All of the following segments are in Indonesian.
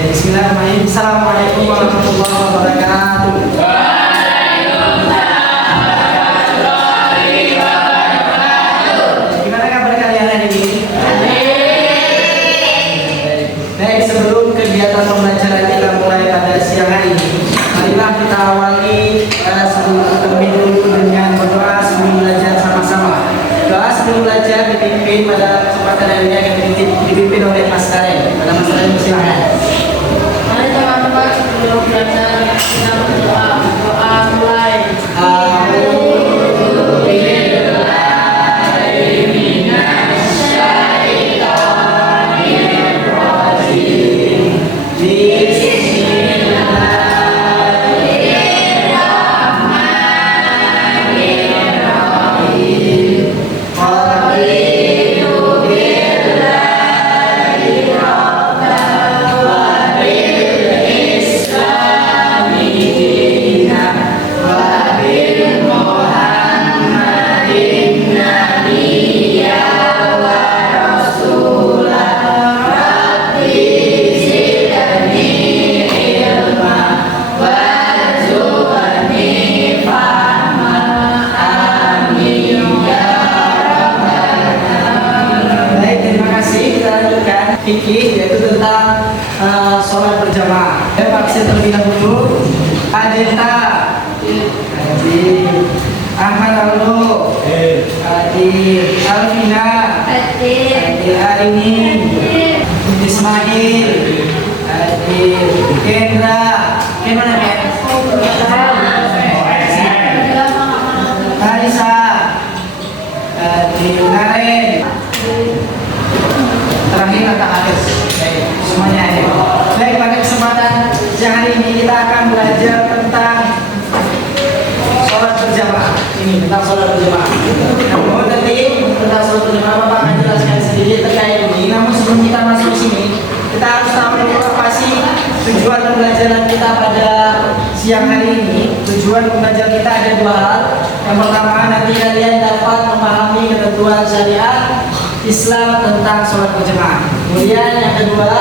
Bismillahirrahmanirrahim. Assalamualaikum warahmatullahi wabarakatuh. Gimana kabar kalian hari ini? Baik, sebelum kegiatan pembelajaran kita mulai pada siang hari ini, marilah kita awali terlebih dulu dengan berdoa sebelum belajar sama-sama. Doa sebelum belajar dipimpin pada kesempatan hari ini akan dipimpin oleh Mas Karen. Pada Mas Karen, silakan. Mari teman-teman sebelum belajar kita berdoa. Doa mulai. Fikih, yaitu tentang sholat berjamaah. Vaksin terlebih dahulu. Adenta, Adi, Ahmad Aldo, Adi, Alvina, Adi, Arini, Ismail, Adi, Kendra, gimana Ken? Marisa, Adi, Naren. Terakhir kata Haris. Baik, semuanya ada. Baik, pada kesempatan siang hari ini kita akan belajar tentang sholat berjamaah. Ini tentang sholat berjamaah. Namun nanti tentang sholat berjamaah Bapak akan jelaskan sedikit terkait ini. Namun sebelum kita masuk sini, kita harus tahu apa sih tujuan pembelajaran kita pada siang hari ini. Tujuan pembelajaran kita ada dua hal. Yang pertama, nanti kalian dapat memahami ketentuan syariat Islam tentang sholat berjamaah. Kemudian yang kedua,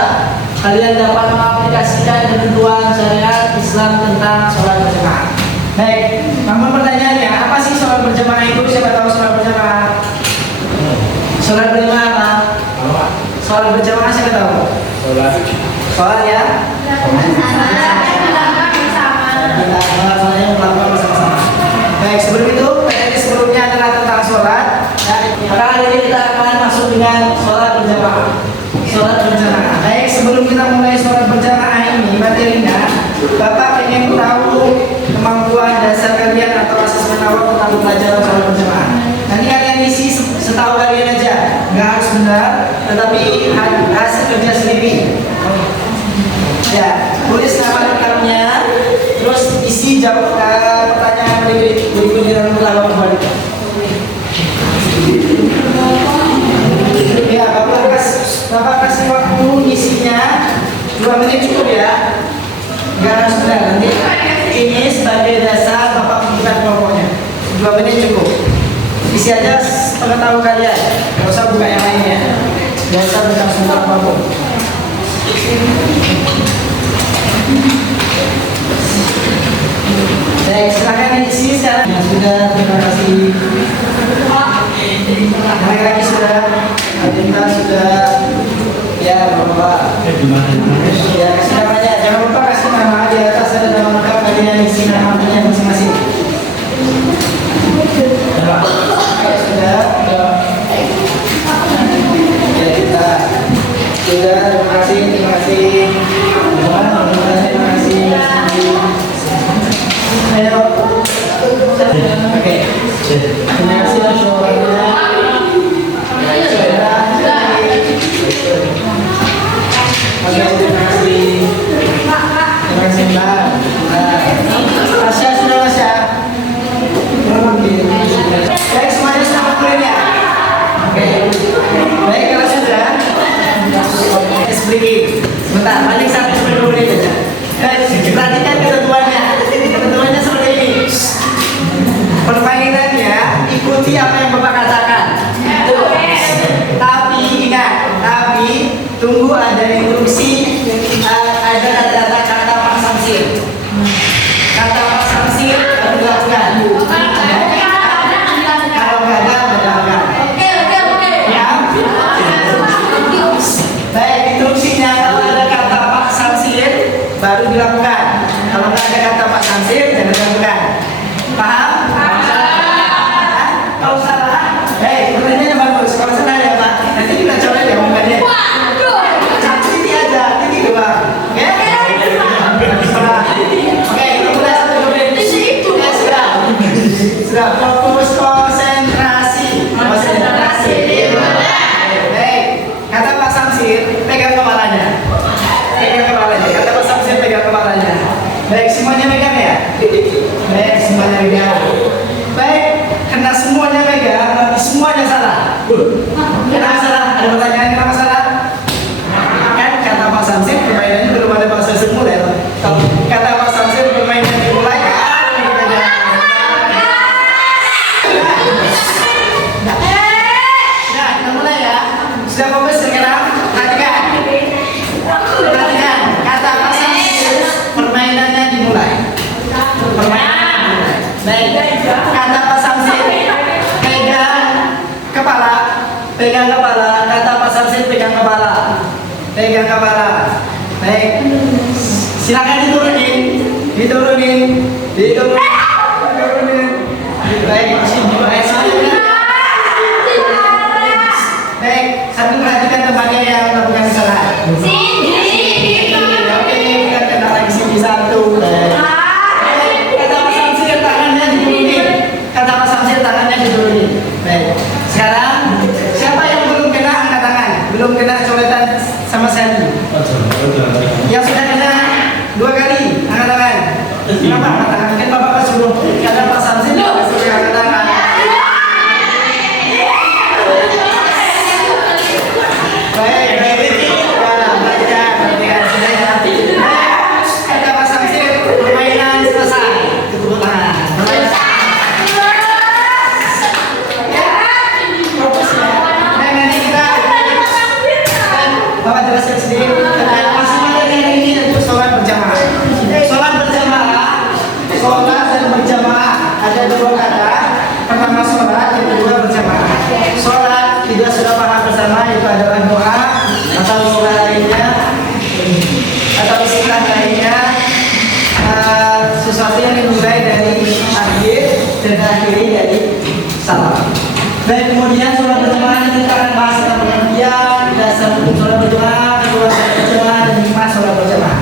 kalian dapat mengaplikasikan ketentuan syariat Islam tentang sholat berjamaah. Baik, namun pertanyaannya, apa sih sholat berjamaah itu? Siapa tahu sholat berjamaah? Sholat berjamaah apa? Sholat berjamaah siapa tahu? Sholat ya? Sholatnya melakukan bersama-sama. Baik, sebelum itu, materi sebelumnya adalah tentang sholat. Maka hari ini kita akan masuk dengan sholat berjamaah. Sholat berjamaah. Baik, sebelum kita mulai sholat berjamaah ini materinya, Bapak ingin tahu kemampuan dasar kalian atau asesmen awal tentang pelajaran sholat berjamaah. Nanti kalian isi setahu kalian aja, nggak harus benar, tetapi hasil kerja sendiri. Ya, tulis nama lengkapnya, terus isi jawab pertanyaan berikut di dalam halaman kembali. Ya, Bapak kasih waktu isinya 2 menit cukup ya. Nggak harus benar. Nanti ini sebagai dasar Bapak bukan kelompoknya. 2 menit cukup. Isi aja pengetahuan kalian. Nggak usah buka yang lainnya. Nggak usah tentang sumber apapun. Baik, silakan isi sekarang. Ya sudah, terima kasih. Laki-laki sudah, Adinda sudah, ya Bapak. Ya, kasih namanya. Jangan lupa kasih nama di atas ada nama lengkap kalian isi namanya masing-masing. Ya sudah. Ya kita sudah. Terima kasih. Terima kasih. Ayo. Oke. Terima kasih semuanya. Terima kasih Mbak. Tasya sudah Tasya. Baik, semuanya sudah kumpulin ya. Oke. Baik, kalau sudah, explain. Sebentar, paling 1-2 menit aja. Perhatikan ketentuannya. Ketentuannya seperti ini. Permainannya ikuti apa yang Bapak katakan. Tapi ingat, tunggu ada instruksi, ada baru dilakukan. Kalau nggak ada kata Pak Samsir, jangan dilakukan. Paham? Kalau salah, pertanyaannya bagus. Kalau salah ya Pak, nanti kita coba ya bukannya. Titik aja, titik doang. Oke? Salah. Oke, kita mulai 1 menit. Oke, sudah. Fokus konsentrasi. Konsentrasi. Baik. Kata Pak Samsir, pegang kepalanya. Kata Pak Samsir, pegang kepalanya. Baik, semuanya pegang ya? Baik, semuanya pegang. Baik, karena semuanya pegang, berarti semuanya salah. Kenapa salah? Ada pertanyaan kenapa salah? Kan kata Pak Samsir, permainannya belum ada Pak Samsir mulai. Kalau kata Pak Samsir, permainannya dimulai. Nah, kita mulai ya. Sudah fokus sekarang? Perhatikan. Perhatikan. Kata Pak Samsir, permainannya dimulai. Baik. Kata Pak Samsir, pegang kepala. Kata Pak Samsir, pegang kepala. Baik. Silakan diturunin. Baik. Baik. Satu perhatikan tempatnya yang melakukan kesalahan. Oke, kita kena lagi sini satu. Kata Pak Samsir, tangannya diturunin. Baik. Sekarang siapa yang belum kena angkat tangan? Belum kena coretan sama Sandy. Yang sudah kena 2 kali angkat tangan. Kenapa angkat tangan? Kan Bapak suruh. Karena Pak Samsir suruh angkat tangan. Baik. Kata Pak Samsir, permainan selesai. Tepuk tangan. Bapak jelaskan sedikit tentang masing-masing yang ini untuk sholat berjamaah. Sholat dan berjamaah ada 2 kata. Pertama sholat, yang kedua berjamaah. Sholat kita sudah paham bersama, itu adalah doa atau istilah lainnya, sesuatu yang dimulai dari akhir dan akhiri dari salam. Baik, kemudian sholat berjamaah kita akan bahas tentang pengertian, dasar hukum sholat berjamaah, kedua sholat berjamaah, dan 5 sholat berjamaah.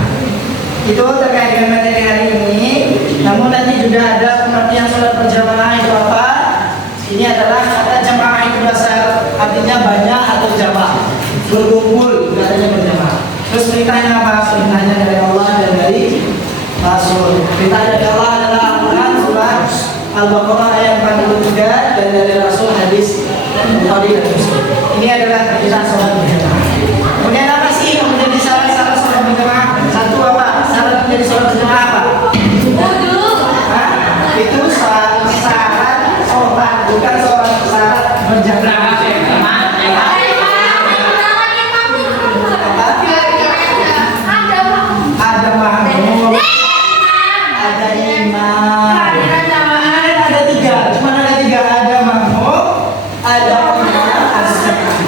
Itu terkait dengan materi hari ini. Namun nanti juga ada pengertian sholat berjamaah itu apa? Ini adalah kata jamaah itu berasal artinya banyak atau jamak, berkumpul, katanya berjamaah. Terus perintahnya apa? Perintahnya dari Allah dan dari Rasul. Perintah dari Allah adalah Al-Quran surah Al-Baqarah ayat 43 dan dari Rasul hadis Bukhari dan Muslim. Ini adalah perintah sholat berjamaah. Kemudian apa sih yang menjadi syarat sholat berjamaah? Satu apa? Syarat menjadi sholat berjamaah apa? Itu syarat sholat, bukan syarat berjamaah. Ada makmum, ada imam. Ada 3, cuma ada 3. Ada makmum, ada imam, ada jamaah.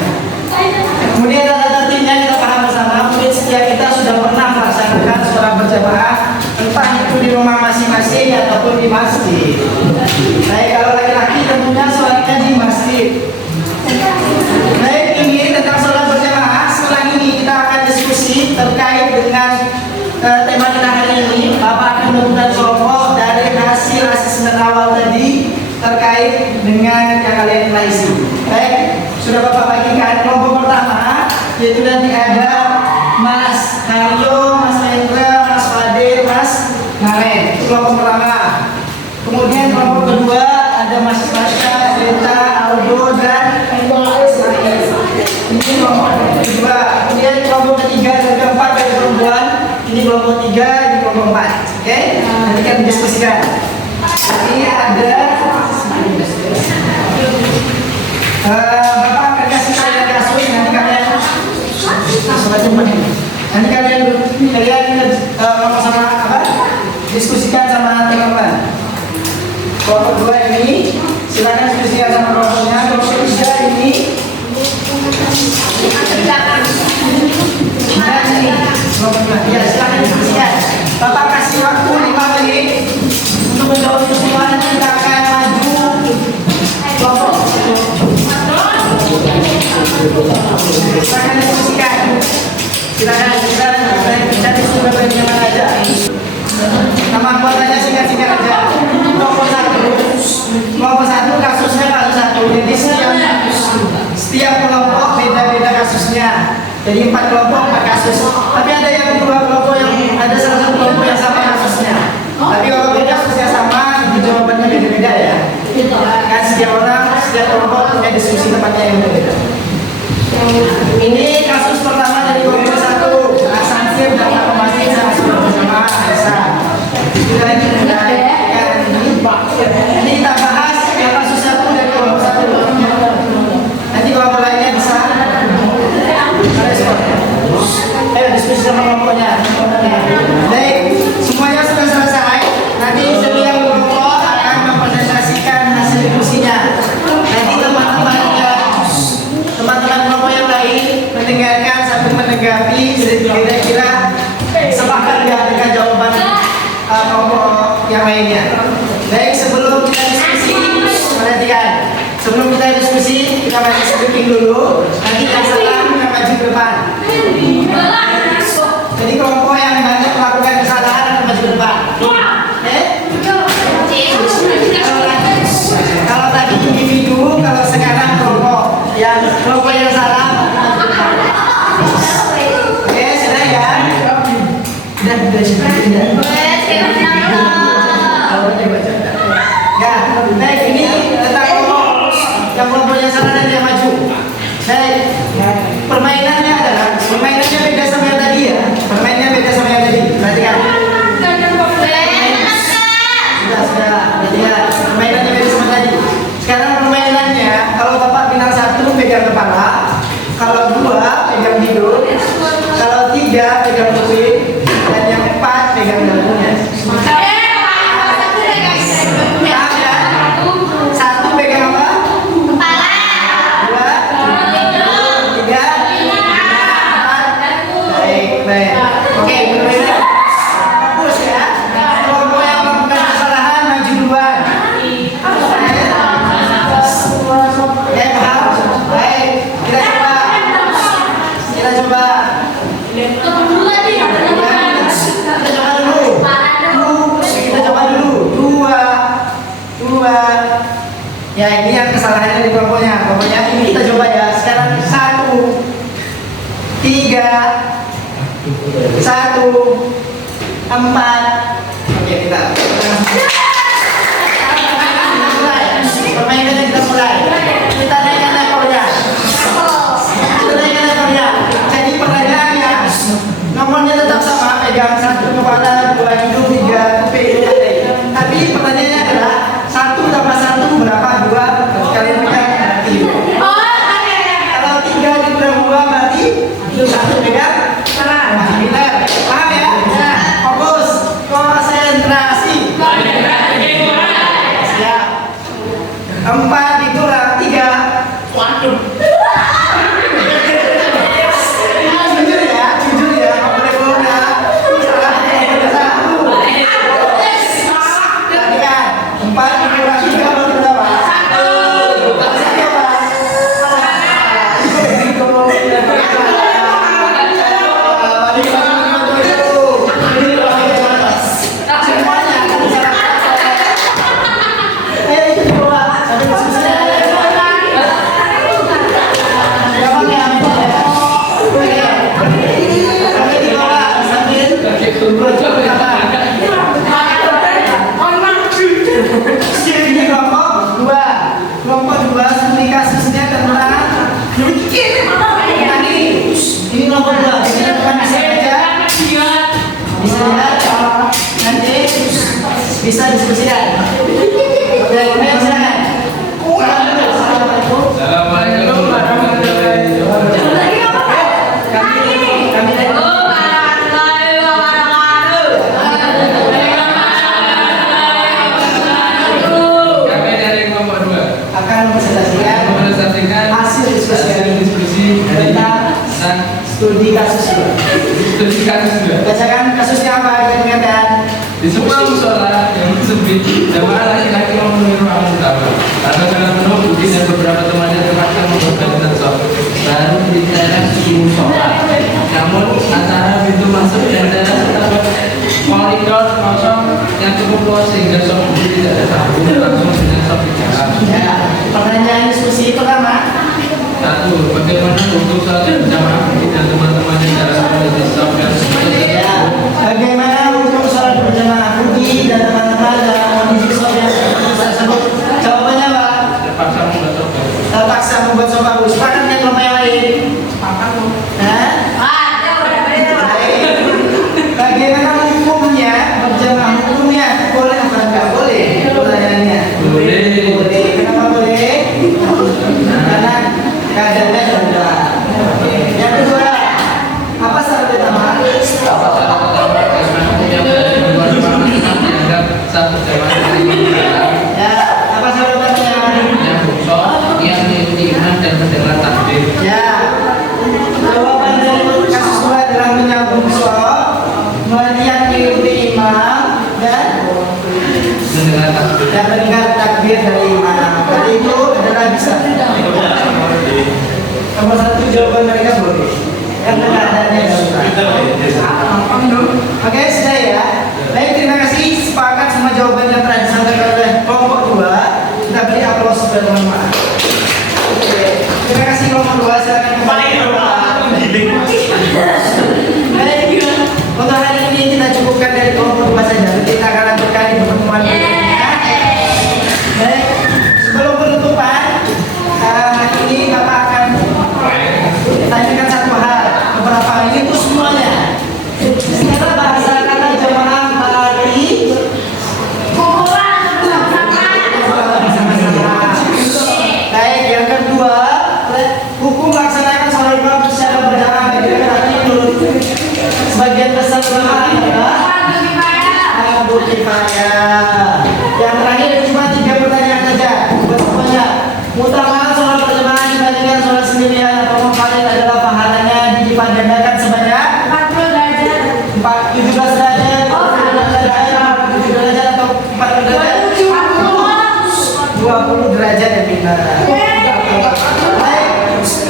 Kemudian ada tertibnya kita paham bersama. Mungkin setiap kita sudah pernah melaksanakan sholat berjamaah, entah itu di rumah masing-masing ataupun di masjid. Baik, kalau laki-laki tentunya sholatnya di masjid. Baik, ini tentang sholat berjamaah. Setelah ini kita akan diskusi terkait dengan tema kita hari ini. Bapak akan memberikan kelompok dari hasil asesmen awal tadi terkait dengan yang kalian telah isi. Baik, sudah Bapak bagikan kelompok pertama, yaitu nanti ada Mas Haryo, Mas Hendra, Mas Fadil, Mas Naren. Kelompok pertama. Kemudian kelompok kedua ada Mas Pasha, Rita, Aldo, dan Ismail. Ini kelompok kedua. Kemudian kelompok ketiga dan keempat dari perempuan. Ini kelompok 3, ini kelompok 4. Oke? Nanti kita diskusikan. Ini ada Bapak akan kasih kalian kasus. Nanti kalian nanti kalian ngomong sama apa? Diskusikan sama teman-teman. Kelompok 2 ini silakan diskusikan sama kelompoknya. Kelompok 3 ini kelompok 4. Ya, silakan diskusikan. bisa disuruh bagian mana aja. Nama anggotanya singkat-singkat aja. Kelompok satu kasusnya kasus satu. Jadi setiap kelompok beda-beda kasusnya. Jadi 4 kelompok 4 kasus. Tapi ada yang 2 kelompok yang ada salah satu kelompok yang sama kasusnya. Tapi kalau kasusnya sama, itu jawabannya beda-beda ya. Kan setiap orang, setiap kelompok punya diskusi tempatnya yang berbeda. Ini kasus pertama dari kelompok 1. Asansif dan informasi sama sudah bersama Esa. Sudah dimulai. Ini kita bahas yang kasus 1 dari kelompok 1. Nanti kelompok lainnya bisa respon. Ayo diskusi sama kelompoknya. Baik, semuanya sudah selesai. Nanti setiap kelompok akan mempresentasikan hasil diskusinya. Nanti teman-teman kelompok yang lain mendengarkan sambil menanggapi kira-kira sepakat nggak dengan jawaban kelompok yang lainnya. Baik, sebelum kita diskusi, perhatikan. Sebelum kita diskusi, kita maju speaking dulu. Nanti yang salah kita maju ke depan. Jadi kelompok yang banyak melakukan kesalahan akan maju ke depan. Kalau tadi individu, kalau sekarang kelompok yang salah. Oke, sudah ya? Sudah. Ya, baik, ini tentang kelompok. Yang kelompoknya salah nanti yang maju. Baik, permainannya beda sama yang tadi ya. Permainannya beda sama yang tadi. Perhatikan. Sudah. Perhatikan. Permainannya beda sama tadi. Sekarang permainannya, kalau bapak bilang 1 pegang kepala, kalau 2 pegang hidung, kalau 3 pegang kuping, dan yang 4 pegang dagunya. Satu pegang apa? Kepala. 2, 3, 4. Baik. Oke, berbeda. Fokus ya. Kelompok yang melakukan kesalahan maju duluan. Oke, paham? Baik, kita coba. Kita coba dulu. 2. Ya, ini yang kesalahannya di kelompoknya. Kelompoknya ini kita coba ya. Sekarang 1, 3, 1, 4. Oke, kita permainan kita mulai. Kita naikkan levelnya. Jadi pertanyaannya, nomornya tetap sama, pegang 1 kepala, 2 hidung, 3 kuping. Tapi pertanyaannya adalah 1 tambah 1 berapa? 2 kali pegang 3. Kalau 3 dikurang 2 berarti 1 pegang. Pintar, paham ya? Fokus, konsentrasi. Siap. 4 dikurang 3. Waduh. Jujur ya, nggak boleh bohong ya. Salah, satu. Perhatikan, 4 dikurang 3 berarti berapa? 1. Kelompok 2 studi kasusnya tentang ini kelompok 2. Bisa lihat nanti bisa diskusikan. Baik, silakan. Assalamualaikum warahmatullahi wabarakatuh. Akan mempresentasikan hasil diskusi tentang studi kasus 2. Bacakan kasusnya apa? Kita Di semua musola yang sempit, jamaah laki-laki memenuhi ruangan utama. Karena sangat penuh, Budi dan beberapa temannya terpaksa mengorganisasi sholat. Baru didirikannya susu musola. Namun antara sehingga sob itu tidak ada tabu langsung dengan sob bicara. Ya, pertanyaan diskusi pertama. Satu, bagaimana untuk sholat berjamaah dan teman-temannya cara sob yang Ya, bagaimana untuk sholat berjamaah Budi dan teman-teman dalam kondisi sholat yang tersebut? Jawabannya apa? terpaksa membuat sob. Terpaksa membuat sholat bagus. Sepakat yang belum yang lain? Hah? Baik. Bagaimana hukumnya berjamaah hukumnya? Boleh apa enggak boleh? Pertanyaannya. Boleh. Boleh. Kenapa boleh? Karena keadaannya rendah. Oke. Yang kedua, apa syarat utama? Apa syarat utama karena yang dari dua jamaah dianggap satu jamaah dari Ya, apa syarat utamanya? yang sob yang diikuti imam dan mendengar takbir. Ya, jawaban dari kasus dua adalah menyambung sholat, melihat diikuti imam dan Mendengar takbir. mendengar takbir dari imam. Tadi itu adalah bisa. Nomor satu jawaban mereka boleh. Karena keadaannya darurat. Oke, sudah ya. Baik, terima kasih. Sepakat semua jawaban yang telah disampaikan oleh kelompok dua. Kita beri aplaus buat teman-teman. Oke, terima kasih kelompok dua. Silakan kembali ke rumah. Baik, untuk hari ini kita cukupkan dari kelompok dua saja. Kita akan lanjutkan di pertemuan berikutnya. Baik, sebelum penutupan, hari ini Bapak akan tanyakan satu hal. Beberapa hal ini itu semuanya. Sekarang bahasa kata jamaah berarti baik, yang kedua, hukum melaksanakan sholat imam secara berjamaah berarti menurut sebagian besar ulama adalah fardu kifayah. Yang terakhir cuma 3 pertanyaan saja buat semuanya. Utama sholat berjamaah dibandingkan sholat sendirian atau munfarid adalah pahalanya dilipat gandakan sebanyak 17 derajat, 17 derajat atau 4 derajat, 20 derajat ya pintar. Baik,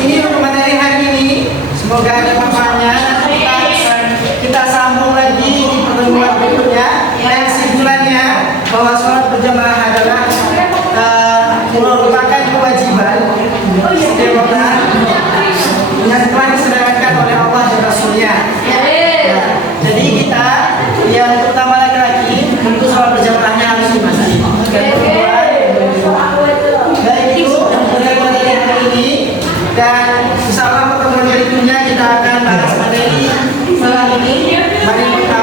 ini untuk materi hari ini. Semoga ada manfaatnya. Nanti kita sambung lagi di pertemuan berikutnya. Dan kesimpulannya bahwa sholat berjamaah adalah merupakan kewajiban setiap orang yang telah disedangkan oleh Allah dan Rasulnya. Ya, jadi kita yang terutama laki-laki tentu sholat berjamaahnya harus di masjid. Dan perempuan, baik itu dari materi hari ini dan insya Allah pertemuan berikutnya kita akan bahas materi setelah ini. Mari kita